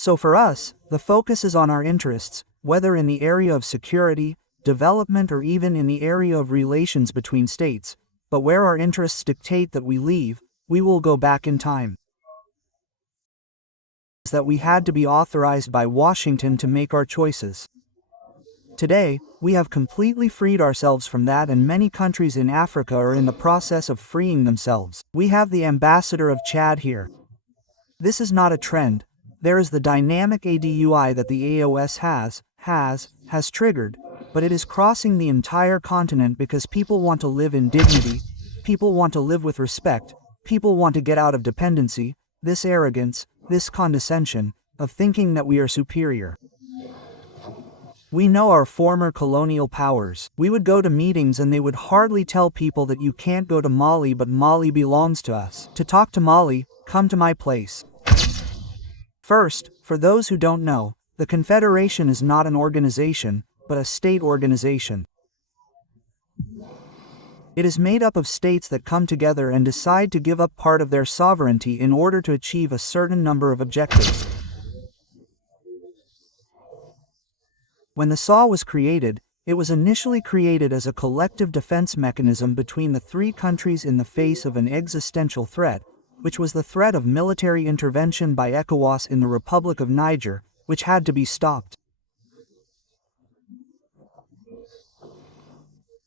So for us, the focus is on our interests, whether in the area of security, development, or even in the area of relations between states. But where our interests dictate that we leave, we will go back in time. That we had to be authorized by Washington to make our choices. Today, we have completely freed ourselves from that, and many countries in Africa are in the process of freeing themselves. We have the ambassador of Chad here. This is not a trend. There is the dynamic ADUI that the AOS has triggered, but it is crossing the entire continent because people want to live in dignity, people want to live with respect, people want to get out of dependency, this arrogance, this condescension, of thinking that we are superior. We know our former colonial powers. We would go to meetings and they would hardly tell people that you can't go to Mali, but Mali belongs to us. To talk to Mali, come to my place. First, for those who don't know, the Confederation is not an organization, but a state organization. It is made up of states that come together and decide to give up part of their sovereignty in order to achieve a certain number of objectives. When the SAW was created, it was initially created as a collective defense mechanism between the three countries in the face of an existential threat, which was the threat of military intervention by ECOWAS in the Republic of Niger, which had to be stopped.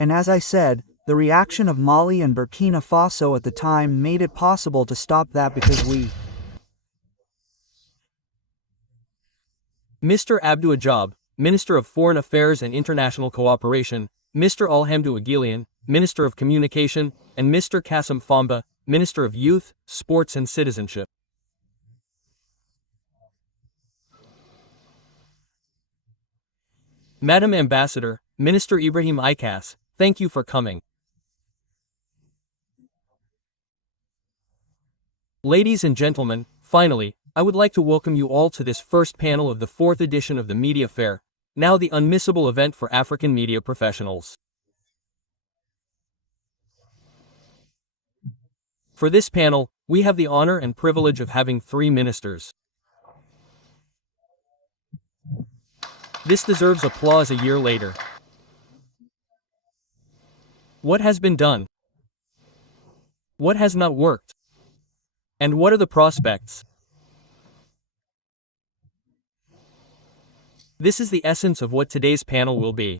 And as I said, the reaction of Mali and Burkina Faso at the time made it possible to stop that because we. Mr. Abdou Ajab, Minister of Foreign Affairs and International Cooperation, Mr. Alhamdou Aguilian, Minister of Communication, and Mr. Kassim Famba, Minister of Youth, Sports and Citizenship. Madam Ambassador, Minister Ibrahim Ikas, thank you for coming. Ladies and gentlemen, finally, I would like to welcome you all to this first panel of the 4th edition of the Media Fair, now the unmissable event for African media professionals. For this panel, we have the honor and privilege of having 3 ministers. This deserves applause a year later. What has been done? What has not worked? And what are the prospects? This is the essence of what today's panel will be.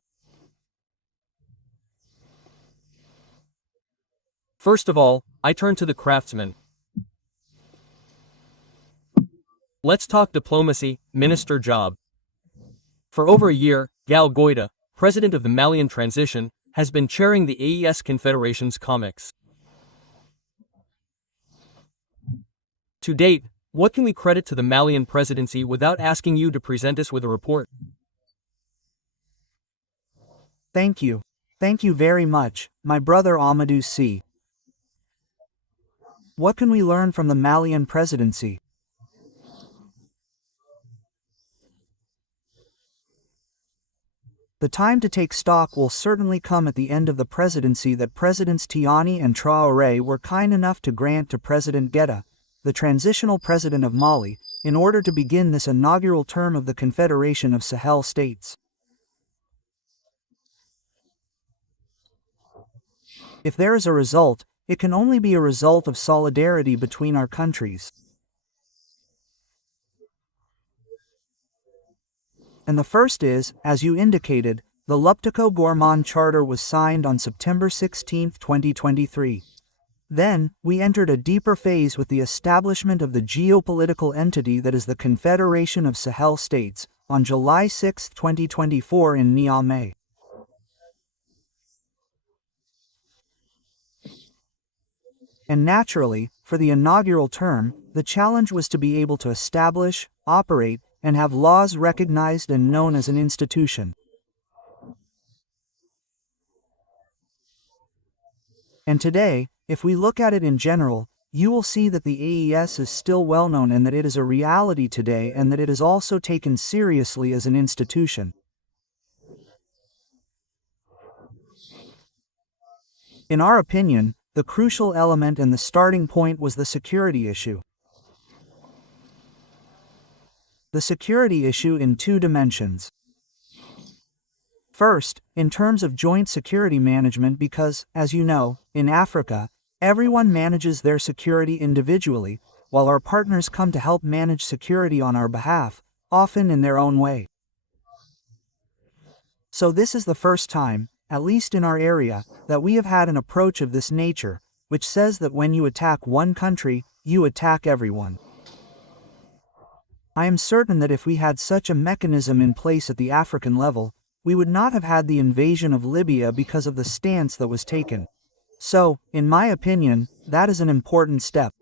First of all, I turn to the craftsman. Let's talk diplomacy, Minister Job. For over a year, Gal Goida, president of the Malian transition, has been chairing the AES Confederation's comics. To date, what can we credit to the Malian presidency without asking you to present us with a report? Thank you. Thank you very much, my brother Amadou C. What can we learn from the Malian presidency? The time to take stock will certainly come at the end of the presidency that Presidents Tiani and Traoré were kind enough to grant to President Guetta, the transitional president of Mali, in order to begin this inaugural term of the Confederation of Sahel States. If there is a result, it can only be a result of solidarity between our countries. And the first is, as you indicated, the Luptako Gourmand Charter was signed on September 16, 2023. Then, we entered a deeper phase with the establishment of the geopolitical entity that is the Confederation of Sahel States, on July 6, 2024 in Niamey. And naturally, for the inaugural term, the challenge was to be able to establish, operate, and have laws recognized and known as an institution. And today, if we look at it in general, you will see that the AES is still well known and that it is a reality today and that it is also taken seriously as an institution. In our opinion, the crucial element and the starting point was the security issue. The security issue in two dimensions. First, in terms of joint security management because, as you know, in Africa, everyone manages their security individually, while our partners come to help manage security on our behalf, often in their own way. So this is the first time, at least in our area, that we have had an approach of this nature, which says that when you attack one country, you attack everyone. I am certain that if we had such a mechanism in place at the African level, we would not have had the invasion of Libya because of the stance that was taken. So, in my opinion, that is an important step.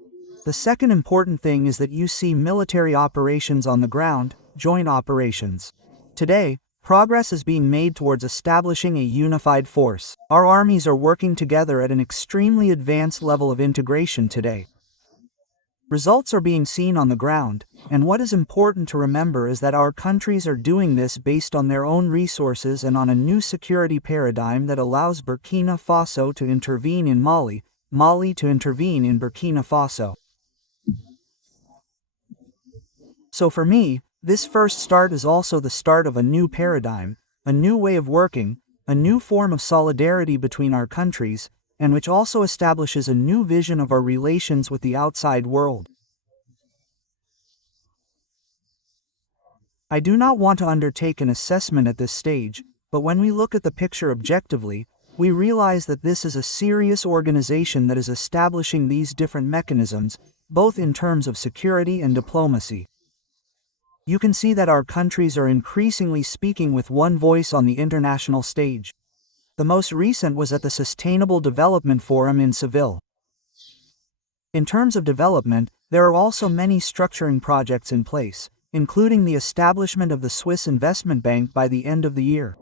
The second important thing is that you see military operations on the ground, joint operations. Today, progress is being made towards establishing a unified force. Our armies are working together at an extremely advanced level of integration today. Results are being seen on the ground, and what is important to remember is that our countries are doing this based on their own resources and on a new security paradigm that allows Burkina Faso to intervene in Mali, Mali to intervene in Burkina Faso. So for me, this first start is also the start of a new paradigm, a new way of working, a new form of solidarity between our countries, and which also establishes a new vision of our relations with the outside world. I do not want to undertake an assessment at this stage, but when we look at the picture objectively, we realize that this is a serious organization that is establishing these different mechanisms, both in terms of security and diplomacy. You can see that our countries are increasingly speaking with one voice on the international stage. The most recent was at the Sustainable Development Forum in Seville. In terms of development, there are also many structuring projects in place, including the establishment of the Swiss Investment Bank by the end of the year.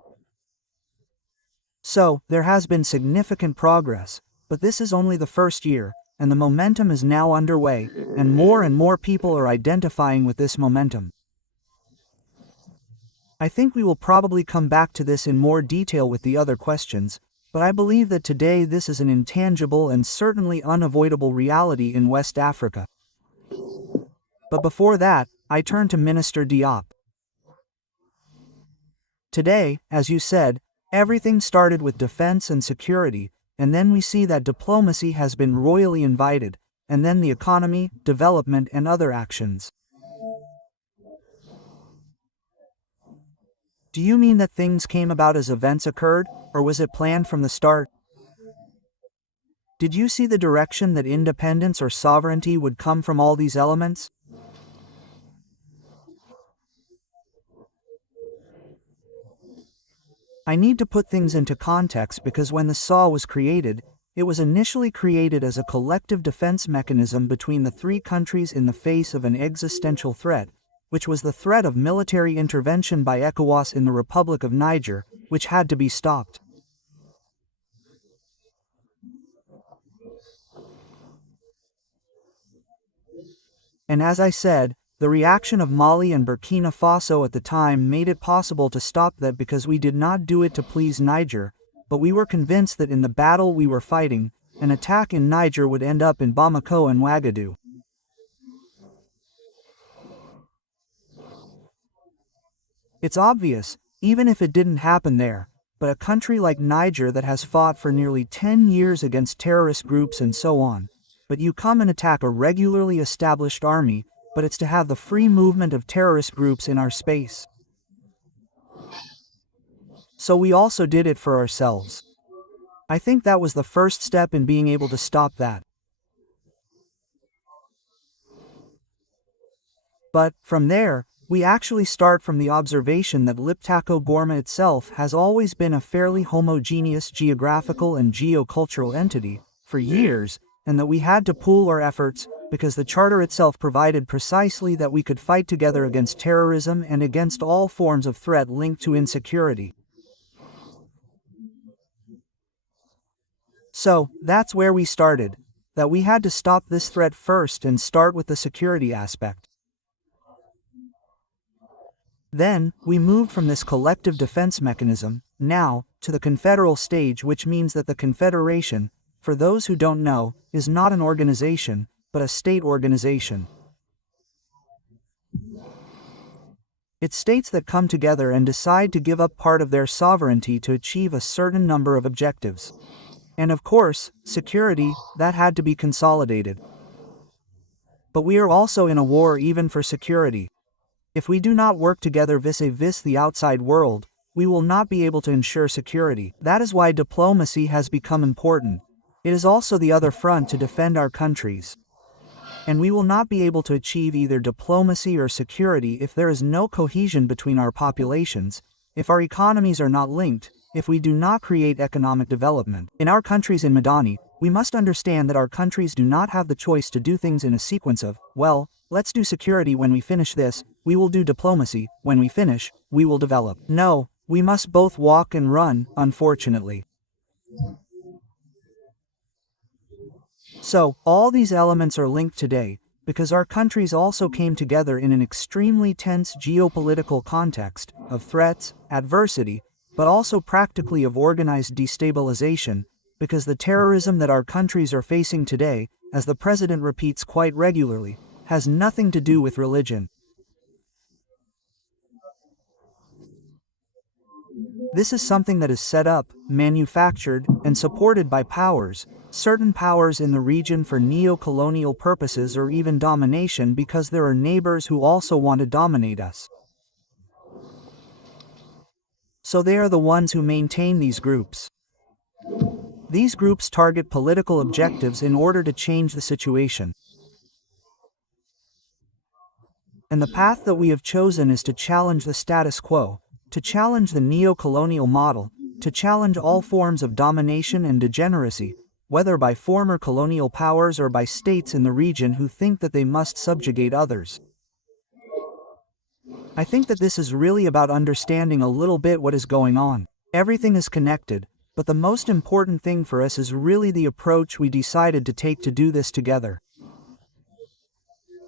So, there has been significant progress, but this is only the first year, and the momentum is now underway, and more people are identifying with this momentum. I think we will probably come back to this in more detail with the other questions, but I believe that today this is an intangible and certainly unavoidable reality in West Africa. But before that, I turn to Minister Diop. Today, as you said, everything started with defense and security, and then we see that diplomacy has been royally invited, and then the economy, development and other actions. Do you mean that things came about as events occurred, or was it planned from the start? Did you see the direction that independence or sovereignty would come from all these elements? I need to put things into context because when the SAW was created, it was initially created as a collective defense mechanism between the three countries in the face of an existential threat, which was the threat of military intervention by ECOWAS in the Republic of Niger, which had to be stopped. And as I said, the reaction of Mali and Burkina Faso at the time made it possible to stop that because we did not do it to please Niger, but we were convinced that in the battle we were fighting, an attack in Niger would end up in Bamako and Ouagadougou. It's obvious, even if it didn't happen there, but a country like Niger that has fought for nearly 10 years against terrorist groups and so on, but you come and attack a regularly established army, but it's to have the free movement of terrorist groups in our space. So we also did it for ourselves. I think that was the first step in being able to stop that. But, from there, we actually start from the observation that Liptako Gourma itself has always been a fairly homogeneous geographical and geocultural entity, for years, and that we had to pool our efforts, because the charter itself provided precisely that we could fight together against terrorism and against all forms of threat linked to insecurity. So, that's where we started, that we had to stop this threat first and start with the security aspect. Then, we moved from this collective defense mechanism, now, to the confederal stage, which means that the Confederation, for those who don't know, is not an organization, but a state organization. It's states that come together and decide to give up part of their sovereignty to achieve a certain number of objectives. And of course, security, that had to be consolidated. But we are also in a war even for security. If we do not work together vis-a-vis the outside world, we will not be able to ensure security. That is why diplomacy has become important. It is also the other front to defend our countries. And we will not be able to achieve either diplomacy or security if there is no cohesion between our populations, if our economies are not linked, if we do not create economic development. In our countries in Madani, we must understand that our countries do not have the choice to do things in a sequence of, well, let's do security when we finish this, we will do diplomacy, when we finish, we will develop. No, we must both walk and run, unfortunately. So, all these elements are linked today, because our countries also came together in an extremely tense geopolitical context, of threats, adversity, but also practically of organized destabilization, because the terrorism that our countries are facing today, as the president repeats quite regularly, has nothing to do with religion. This is something that is set up, manufactured, and supported by powers, certain powers in the region for neo-colonial purposes or even domination because there are neighbors who also want to dominate us. So they are the ones who maintain these groups. These groups target political objectives in order to change the situation. And the path that we have chosen is to challenge the status quo, to challenge the neo-colonial model, to challenge all forms of domination and degeneracy, whether by former colonial powers or by states in the region who think that they must subjugate others. I think that this is really about understanding a little bit what is going on. Everything is connected, but the most important thing for us is really the approach we decided to take to do this together.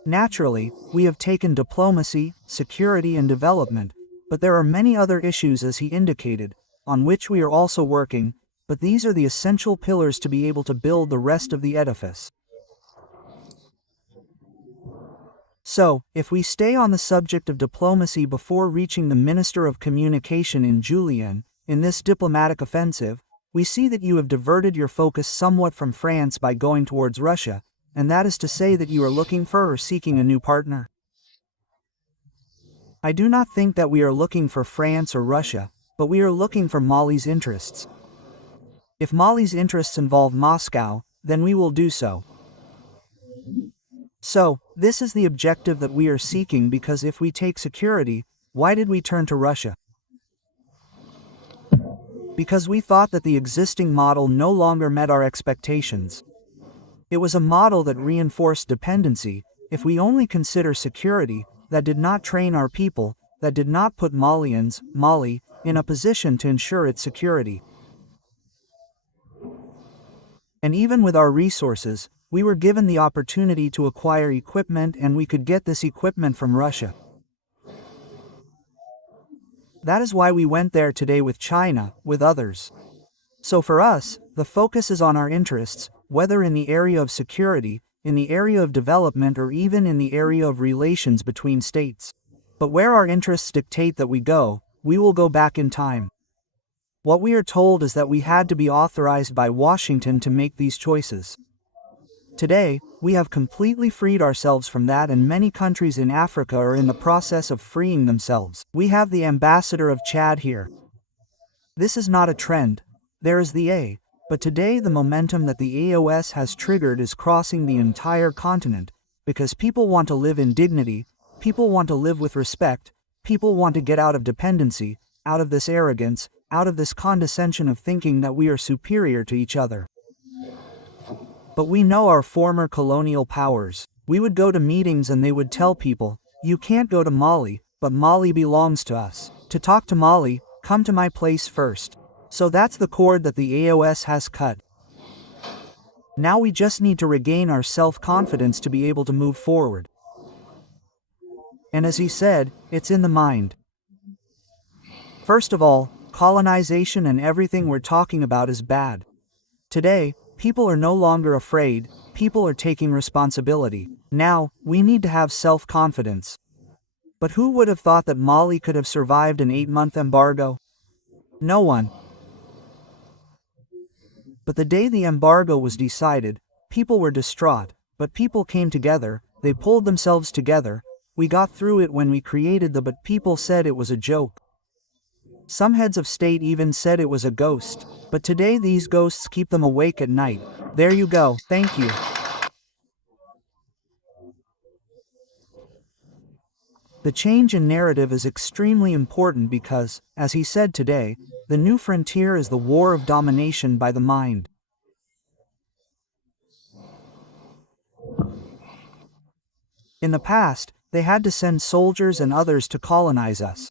Naturally, we have taken diplomacy, security and development, but there are many other issues as he indicated, on which we are also working, but these are the essential pillars to be able to build the rest of the edifice. So, if we stay on the subject of diplomacy before reaching the Minister of Communication in Julian, in this diplomatic offensive, we see that you have diverted your focus somewhat from France by going towards Russia, and that is to say that you are looking for or seeking a new partner. I do not think that we are looking for France or Russia, but we are looking for Mali's interests. If Mali's interests involve Moscow, then we will do so. So, this is the objective that we are seeking because if we take security, why did we turn to Russia? Because we thought that the existing model no longer met our expectations. It was a model that reinforced dependency, if we only consider security, that did not train our people, that did not put Mali, in a position to ensure its security. And even with our resources, we were given the opportunity to acquire equipment and we could get this equipment from Russia. That is why we went there today with China, with others. So for us, the focus is on our interests, whether in the area of security, in the area of development or even in the area of relations between states. But where our interests dictate that we will go back in time. What we are told is that we had to be authorized by Washington to make these choices. Today, we have completely freed ourselves from that and many countries in Africa are in the process of freeing themselves. We have the ambassador of Chad here. This is not a trend. There is but today the momentum that the AOS has triggered is crossing the entire continent, because people want to live in dignity, people want to live with respect, people want to get out of dependency, out of this arrogance, out of this condescension of thinking that we are superior to each other. But we know our former colonial powers. We would go to meetings and they would tell people, you can't go to Mali, but Mali belongs to us. To talk to Mali, come to my place first. So that's the cord that the AOS has cut. Now we just need to regain our self-confidence to be able to move forward. And as he said, it's in the mind. First of all, colonization and everything we're talking about is bad. Today, people are no longer afraid, people are taking responsibility. Now, we need to have self-confidence. But who would have thought that Mali could have survived an 8-month embargo? No one. But the day the embargo was decided, people were distraught, but people came together, they pulled themselves together, we got through it when we created but people said it was a joke. Some heads of state even said it was a ghost, but today these ghosts keep them awake at night. There you go, thank you. The change in narrative is extremely important because, as he said today, the new frontier is the war of domination by the mind. In the past, they had to send soldiers and others to colonize us.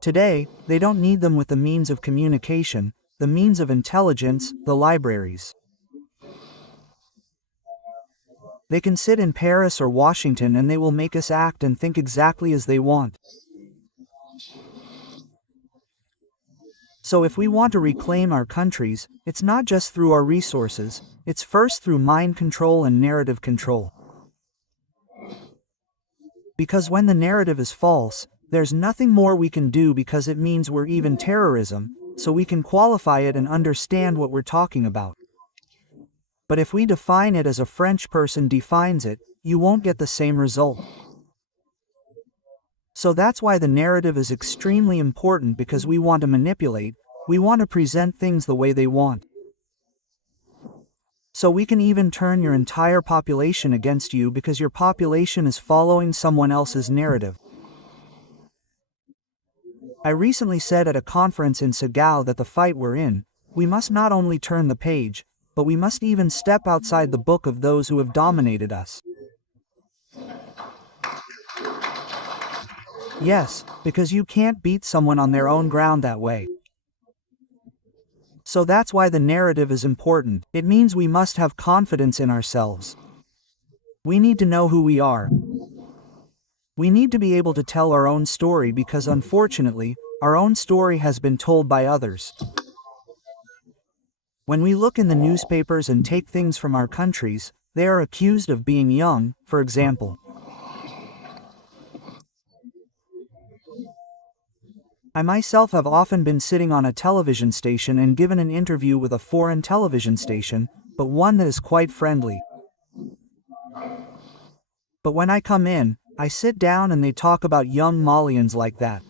Today, they don't need them with the means of communication, the means of intelligence, the libraries. They can sit in Paris or Washington and they will make us act and think exactly as they want. So if we want to reclaim our countries, it's not just through our resources, it's first through mind control and narrative control. Because when the narrative is false, there's nothing more we can do because it means we're even terrorism, so we can qualify it and understand what we're talking about. But if we define it as a French person defines it, you won't get the same result. So that's why the narrative is extremely important because we want to manipulate, we want to present things the way they want. So we can even turn your entire population against you because your population is following someone else's narrative. I recently said at a conference in Segal that the fight we're in, we must not only turn the page, but we must even step outside the book of those who have dominated us. Yes, because you can't beat someone on their own ground that way. So that's why the narrative is important. It means we must have confidence in ourselves. We need to know who we are. We need to be able to tell our own story because unfortunately, our own story has been told by others. When we look in the newspapers and take things from our countries, they are accused of being young, for example. I myself have often been sitting on a television station and given an interview with a foreign television station, but one that is quite friendly. But when I come in, I sit down and they talk about young Malians like that.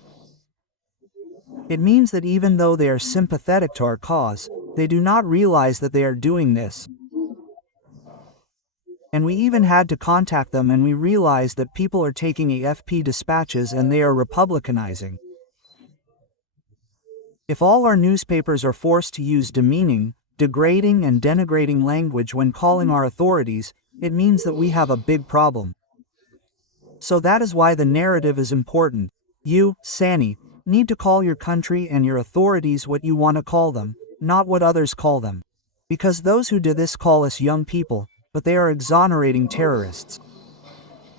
It means that even though they are sympathetic to our cause, they do not realize that they are doing this. And we even had to contact them and we realized that people are taking AFP dispatches and they are republicanizing. If all our newspapers are forced to use demeaning, degrading and denigrating language when calling our authorities, it means that we have a big problem. So that is why the narrative is important. You, Sani, need to call your country and your authorities what you want to call them, not what others call them. Because those who do this call us young people, but they are exonerating terrorists.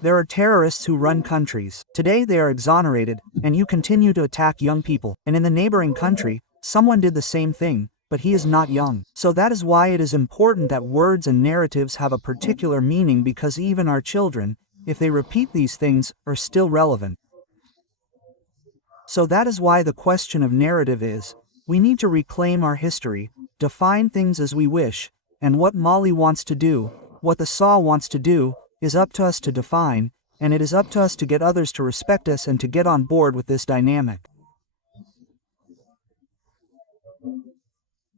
There are terrorists who run countries. Today they are exonerated, and you continue to attack young people. And in the neighboring country, someone did the same thing, but he is not young. So that is why it is important that words and narratives have a particular meaning because even our children, if they repeat these things, are still relevant. So that is why the question of narrative is, we need to reclaim our history, define things as we wish, and what Mali wants to do, what the SAW wants to do, is up to us to define, and it is up to us to get others to respect us and to get on board with this dynamic.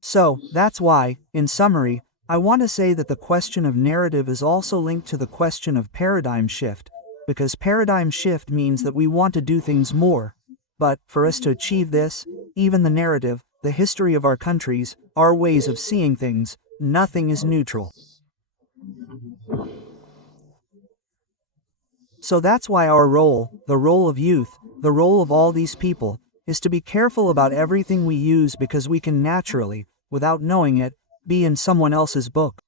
So, that's why, in summary, I want to say that the question of narrative is also linked to the question of paradigm shift, because paradigm shift means that we want to do things more, but, for us to achieve this, even the narrative, the history of our countries, our ways of seeing things, nothing is neutral. So that's why our role, the role of youth, the role of all these people, is to be careful about everything we use because we can naturally, without knowing it, be in someone else's book.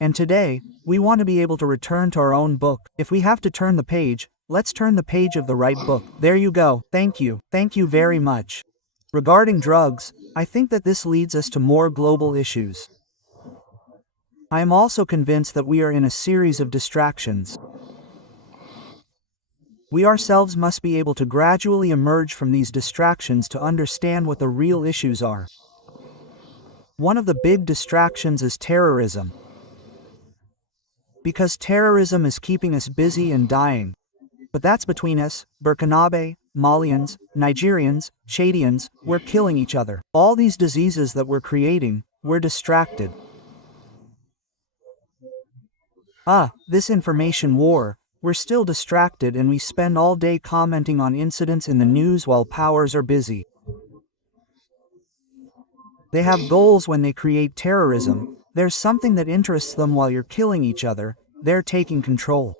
And today, we want to be able to return to our own book. If we have to turn the page, let's turn the page of the right book. There you go. Thank you. Thank you very much. Regarding drugs, I think that this leads us to more global issues. I am also convinced that we are in a series of distractions. We ourselves must be able to gradually emerge from these distractions to understand what the real issues are. One of the big distractions is terrorism. Because terrorism is keeping us busy and dying. But that's between us, Burkinabe, Malians, Nigerians, Chadians, we're killing each other. All these diseases that we're creating, we're distracted. This information war, we're still distracted and we spend all day commenting on incidents in the news while powers are busy. They have goals when they create terrorism, there's something that interests them while you're killing each other, they're taking control.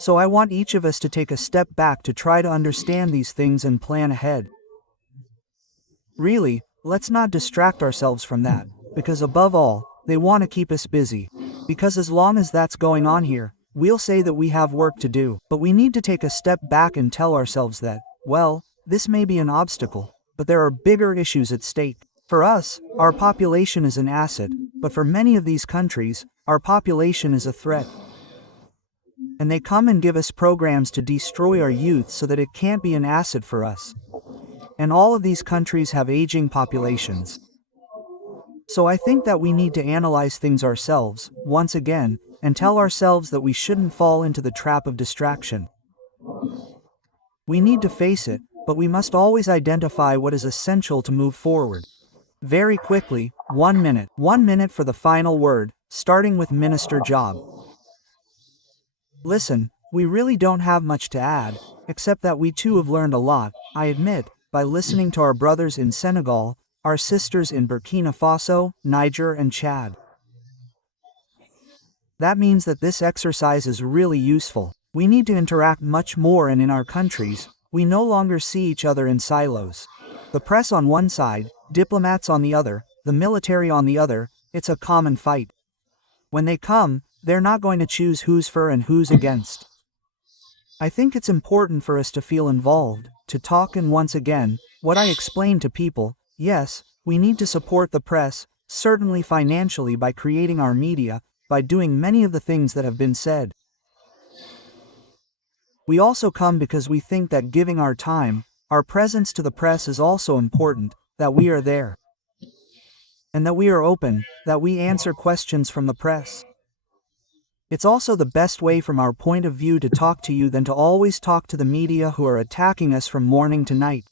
So I want each of us to take a step back to try to understand these things and plan ahead. Really, let's not distract ourselves from that, because above all, they want to keep us busy. Because as long as that's going on here, we'll say that we have work to do, but we need to take a step back and tell ourselves that, well, this may be an obstacle, but there are bigger issues at stake. For us, our population is an asset, but for many of these countries, our population is a threat. And they come and give us programs to destroy our youth so that it can't be an asset for us. And all of these countries have aging populations. So I think that we need to analyze things ourselves, once again, and tell ourselves that we shouldn't fall into the trap of distraction. We need to face it, but we must always identify what is essential to move forward. Very quickly, 1 minute. 1 minute for the final word, starting with Minister Diop. Listen, we really don't have much to add, except that we too have learned a lot, I admit, by listening to our brothers in Senegal, our sisters in Burkina Faso, Niger and Chad. That means that this exercise is really useful. We need to interact much more, and in our countries, we no longer see each other in silos. The press on one side, diplomats on the other, the military on the other, it's a common fight. When they come, they're not going to choose who's for and who's against. I think it's important for us to feel involved, to talk, and once again, what I explained to people, yes, we need to support the press, certainly financially by creating our media, by doing many of the things that have been said. We also come because we think that giving our time, our presence to the press is also important, that we are there. And that we are open, that we answer questions from the press. It's also the best way from our point of view to talk to you than to always talk to the media who are attacking us from morning to night.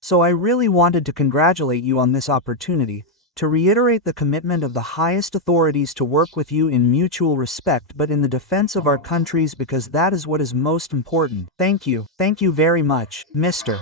So I really wanted to congratulate you on this opportunity, to reiterate the commitment of the highest authorities to work with you in mutual respect but in the defense of our countries, because that is what is most important. Thank you very much, Mr.